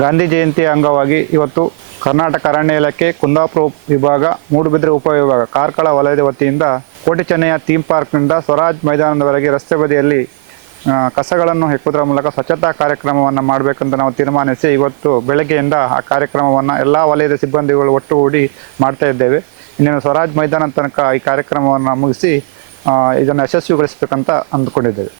ಗಾಂಧಿ ಜಯಂತಿಯ ಅಂಗವಾಗಿ ಇವತ್ತು ಕರ್ನಾಟಕ ಅರಣ್ಯ ಇಲಾಖೆ ಕುಂದಾಪುರ ವಿಭಾಗ, ಮೂಡುಬಿದಿರೆ ಉಪವಿಭಾಗ, ಕಾರ್ಕಳ ವಲಯದ ವತಿಯಿಂದ ಕೋಟಿ ಚೆನ್ನಯ್ಯ ಥೀಮ್ ಪಾರ್ಕ್ನಿಂದ ಸ್ವರಾಜ್ ಮೈದಾನದವರೆಗೆ ರಸ್ತೆ ಬದಿಯಲ್ಲಿ ಕಸಗಳನ್ನು ಹೆಕ್ಕುವುದರ ಮೂಲಕ ಸ್ವಚ್ಛತಾ ಕಾರ್ಯಕ್ರಮವನ್ನು ಮಾಡಬೇಕಂತ ನಾವು ತೀರ್ಮಾನಿಸಿ ಇವತ್ತು ಬೆಳಗ್ಗೆಯಿಂದ ಆ ಕಾರ್ಯಕ್ರಮವನ್ನು ಎಲ್ಲ ವಲಯದ ಸಿಬ್ಬಂದಿಗಳು ಒಟ್ಟುಗೂಡಿ ಮಾಡ್ತಾ ಇದ್ದೇವೆ. ಇನ್ನೇನು ಸ್ವರಾಜ್ ಮೈದಾನ ತನಕ ಈ ಕಾರ್ಯಕ್ರಮವನ್ನು ಮುಗಿಸಿ ಇದನ್ನು ಯಶಸ್ವಿಗೊಳಿಸಬೇಕಂತ ಅಂದ್ಕೊಂಡಿದ್ದೇವೆ.